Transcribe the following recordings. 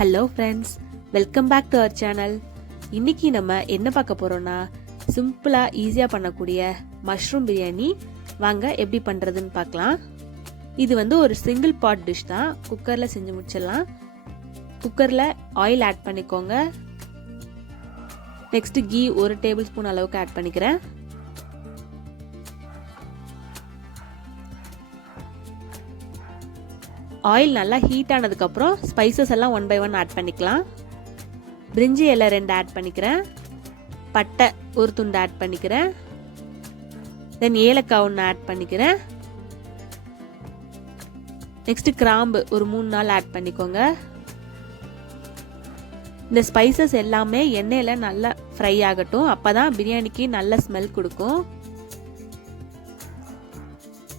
Hello friends, welcome back to our channel. இன்னைக்கு நம்ம என்ன பார்க்க போறோம்னா சிம்பிளாக ஈஸியாக பண்ணக்கூடிய மஷ்ரூம் பிரியாணி. வாங்க எப்படி பண்ணுறதுன்னு பார்க்கலாம். இது ஒரு சிங்கிள் பாட் டிஷ் தான். குக்கரில் செஞ்சு முடிச்சிடலாம். குக்கரில் ஆயில் ஆட் பண்ணிக்கோங்க. நெக்ஸ்ட் கீ 1 டேபிள் ஸ்பூன் அளவுக்கு ஆட் பண்ணிக்கிறேன். ஆயில் நல்லா ஹீட் ஆனதுக்கப்புறம் ஸ்பைசஸ் எல்லாம் 1 by 1 ஆட் பண்ணிக்கலாம். பிரிஞ்சி இலை 2 ஆட் பண்ணிக்கிறேன். பட்டை 1 துண்டு ஆட் பண்ணிக்கிறேன். தென் ஏலக்காய் 1 ஆட் பண்ணிக்கிறேன். நெக்ஸ்ட் கிராம்பு ஒரு 3-4 ஆட் பண்ணிக்கோங்க. இந்த ஸ்பைசஸ் எல்லாமே எண்ணெயில் நல்லா ஃப்ரை ஆகட்டும். அப்பதான் பிரியாணிக்கு நல்ல ஸ்மெல் கொடுக்கும்.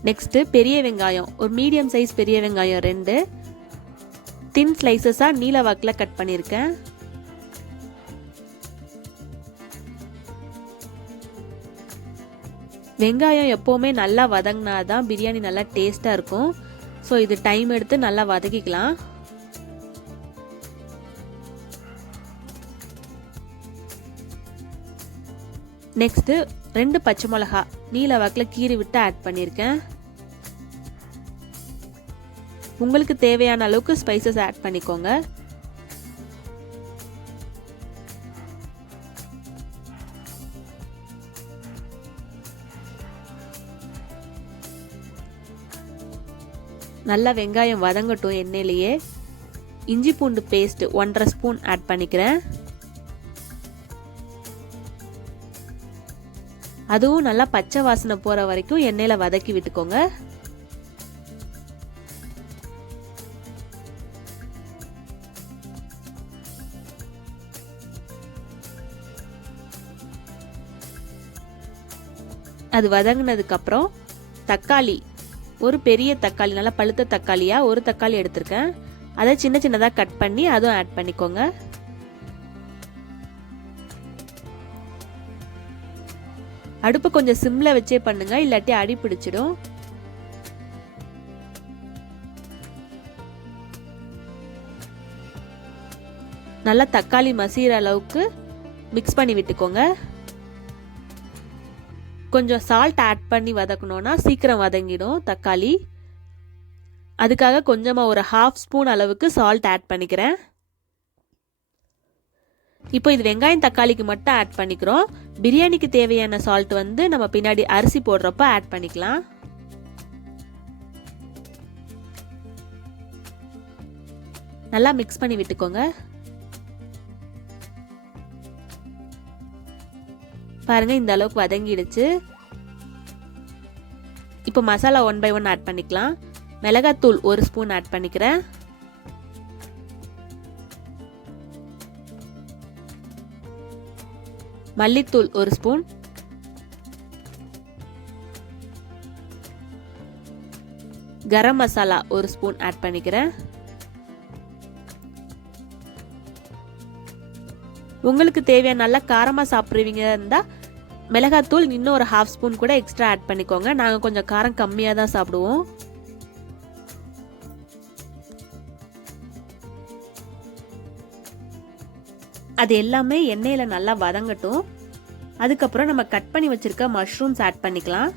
நெக்ஸ்ட் பெரிய வெங்காயம் ஒரு மீடியம் சைஸ் பெரிய வெங்காயம் 2 தின் ஸ்லைசஸா நீல வாக்குல கட் பண்ணியிருக்கேன். வெங்காயம் எப்பவுமே நல்லா வதங்கினாதான் பிரியாணி நல்லா டேஸ்டா இருக்கும். ஸோ இது டைம் எடுத்து நல்லா வதக்கிக்கலாம். நெக்ஸ்ட் 2 பச்சை மிளகா நீல வாக்கில் கீறி விட்டு ஆட் பண்ணியிருக்கேன். உங்களுக்கு தேவையான அளவுக்கு ஸ்பைசஸ் ஆட் பண்ணிக்கோங்க. நல்லா வெங்காயம் வதங்கட்டும் எண்ணெயிலேயே. இஞ்சி பூண்டு பேஸ்ட் 1.5 ஸ்பூன் ஆட் பண்ணிக்கிறேன். அதுவும் நல்லா பச்சை வாசனை போற வரைக்கும் எண்ணெயில வதக்கி விட்டுக்கோங்க. அது வதங்கினதுக்கு அப்புறம் தக்காளி ஒரு பெரிய தக்காளி, நல்லா பழுத்த தக்காளியா 1 தக்காளி எடுத்திருக்கேன். அதை சின்ன சின்னதாக கட் பண்ணி அதுவும் ஆட் பண்ணிக்கோங்க. அடுப்பு கொஞ்சம் சிம்ல வச்சே பண்ணுங்க, இல்லாட்டி அடி பிடிச்சிடும். நல்லா தக்காளி மசிகிற அளவுக்கு மிக்ஸ் பண்ணி விட்டுக்கோங்க. கொஞ்சம் சால்ட் ஆட் பண்ணி வதக்கணும்னா சீக்கிரம் வதங்கிடும் தக்காளி. அதுக்காக கொஞ்சமா ஒரு 1/2 ஸ்பூன் அளவுக்கு சால்ட் ஆட் பண்ணிக்கிறேன். இப்போ இது வெங்காயம் தக்காளிக்கு மட்டும் ஆட் பண்ணிக்கிறோம். பிரியாணிக்கு தேவையான சால்ட் நம்ம பின்னாடி அரிசி போடுறப்ப ஆட் பண்ணிக்கலாம். நல்லா மிக்ஸ் பண்ணி விட்டுக்கோங்க. பாருங்க இந்த அளவுக்கு வதங்கிடுச்சு. இப்போ மசாலா 1 by 1 ஆட் பண்ணிக்கலாம். மிளகாத்தூள் 1 ஸ்பூன் ஆட் பண்ணிக்கிறேன். மல்லித்தூள் 1 spoon. Garam masala 1 spoon add பண்ணிக்கிறேன். உங்களுக்கு தேவையான நல்லா காரமா சாப்பிடுவீங்க இருந்தா மிளகாத்தூள் இன்னும் ஒரு 1/2 ஸ்பூன் கூட எக்ஸ்ட்ரா ஆட் பண்ணிக்கோங்க. நாங்க கொஞ்சம் காரம் கம்மியா தான் சாப்பிடுவோம். அது எல்லாமே எண்ணெயில நல்லா வதங்கட்டும். அதுக்கப்புறம் நம்ம கட் பண்ணி வச்சிருக்க மஷ்ரூம்ஸ் ஆட் பண்ணிக்கலாம்.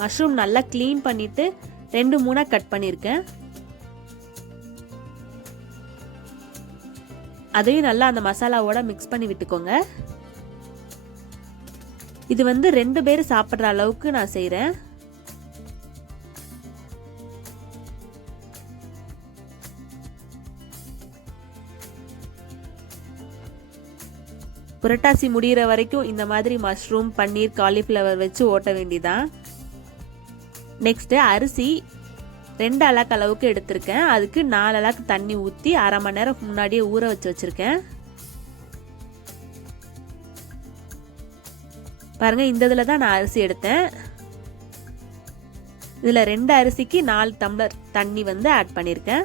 மஷ்ரூம் நல்லா க்ளீன் பண்ணிட்டு 2-3 கட் பண்ணியிருக்கேன். அதையும் நல்லா அந்த மசாலாவோட மிக்ஸ் பண்ணி விட்டுக்கோங்க. இது 2 பேர் சாப்பிட்ற அளவுக்கு நான் செய்கிறேன். புரட்டாசி முடிகிற வரைக்கும் இந்த மாதிரி மஷ்ரூம், பன்னீர், காலிஃப்ளவர் வச்சு ஓட்ட வேண்டியதான். நெக்ஸ்ட் அரிசி 2 அலக்கு அளவுக்கு எடுத்திருக்கேன். அதுக்கு 4 அலக்கு தண்ணி ஊற்றி 1/2 மணி நேரம் முன்னாடியே ஊற வச்சு வச்சிருக்கேன். பாருங்க இந்த இதில் தான் நான் அரிசி எடுத்தேன். இதில் 2 அரிசிக்கு 4 டம்ளர் தண்ணி ஆட் பண்ணியிருக்கேன்.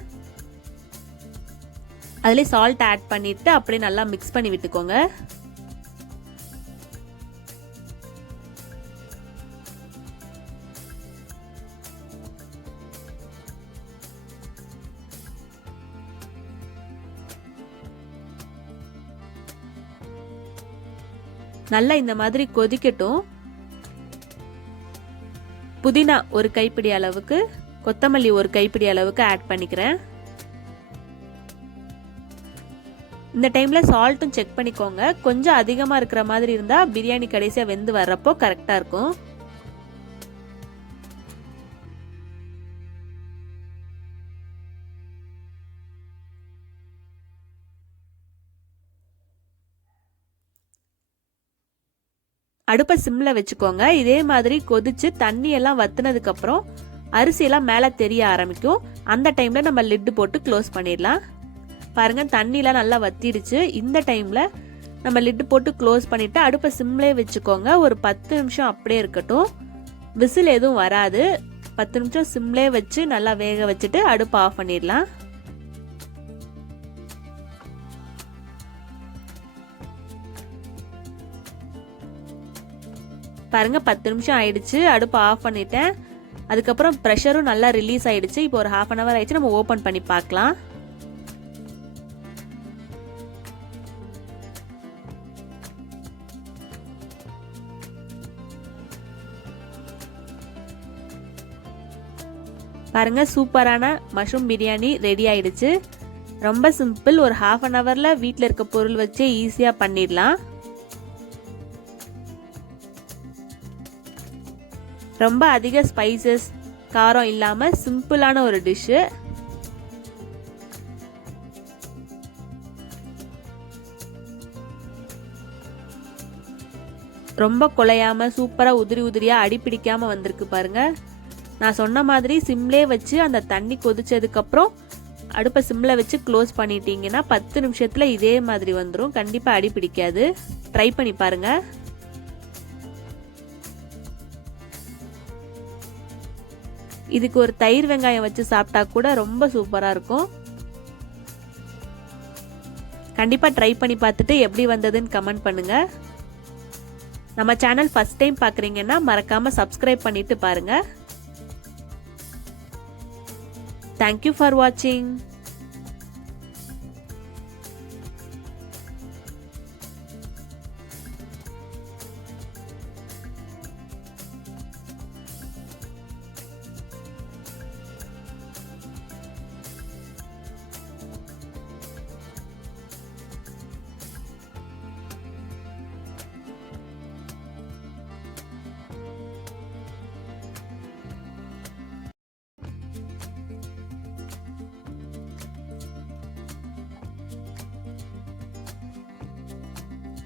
அதுலேயே சால்ட் ஆட் பண்ணிட்டு அப்படியே நல்லா மிக்ஸ் பண்ணி விட்டுக்கோங்க. நல்லா இந்த மாதிரி கொதிக்கட்டும். புதினா ஒரு கைப்பிடி அளவுக்கு, கொத்தமல்லி ஒரு கைப்பிடி அளவுக்கு ஆட் பண்ணிக்கிறேன். இந்த டைம்ல சால்ட்டும் செக் பண்ணிக்கோங்க. கொஞ்சம் அதிகமா இருக்கிற மாதிரி இருந்தா பிரியாணி கடைசியா வெந்து வர்றப்போ கரெக்டா இருக்கும். அடுப்பை சிம்ல வச்சுக்கோங்க. இதே மாதிரி கொதிச்சு தண்ணி எல்லாம் வத்துனதுக்கு அப்புறம் அரிசி எல்லாம் மேல தெரிய ஆரம்பிக்கும். அந்த டைம்ல நம்ம லிட் போட்டு க்ளோஸ் பண்ணிடலாம். பாருங்க தண்ணிலாம் நல்லா வத்திடுச்சு. இந்த டைம்ல நம்ம லிட் போட்டு க்ளோஸ் பண்ணிட்டு அடுப்பை சிம்லே வச்சுக்கோங்க. ஒரு 10 நிமிஷம் அப்படியே இருக்கட்டும். விசில் எதுவும் வராது. 10 நிமிஷம் சிம்லே வச்சு நல்லா வேக வச்சுட்டு அடுப்பை ஆஃப் பண்ணிடலாம். பாருங்க 10 நிமிஷம் ஆயிடுச்சு. அடுப்பை ஆஃப் பண்ணிட்டேன். அதுக்கப்புறம் ப்ரெஷரும் நல்லா ரிலீஸ் ஆயிடுச்சு. இப்போ ஒரு 1/2 hour ஆயிடுச்சு. நம்ம ஓபன் பண்ணி பார்க்கலாம். பாருங்க சூப்பரான மஷ்ரூம் பிரியாணி ரெடி ஆயிடுச்சு. ரொம்ப சிம்பிள். ஒரு 1/2 hourல வீட்டில் இருக்க பொருள் வச்சே ஈஸியா பண்ணிடலாம். ரொம்ப அதிக ஸ்பைசஸ் காரம் இல்லாம சிம்பிளான ஒரு டிஷ். ரொம்ப குழையாம சூப்பரா உதிரி உதிரியா அடி பிடிக்காம வந்திருக்கு பாருங்க. நான் சொன்ன மாதிரி சிம்லே வச்சு அந்த தண்ணி கொதிச்சதுக்கு அப்புறம் அடுப்பை சிம்ல வச்சு க்ளோஸ் பண்ணிட்டீங்கன்னா 10 நிமிஷத்துல இதே மாதிரி வந்துடும். கண்டிப்பா அடி பிடிக்காது. ட்ரை பண்ணி பாருங்க. இதுக்கு ஒரு தயிர் வெங்காயம் வச்சு சாப்பிட்டா கூட ரொம்ப சூப்பரா இருக்கும். கண்டிப்பா ட்ரை பண்ணி பார்த்துட்டு எப்படி வந்ததுன்னு கமெண்ட் பண்ணுங்க. நம்ம சேனல் ஃபர்ஸ்ட் டைம் பார்க்குறீங்கன்னா மறக்காம சப்ஸ்கிரைப் பண்ணிட்டு பாருங்க. Thank you for watching.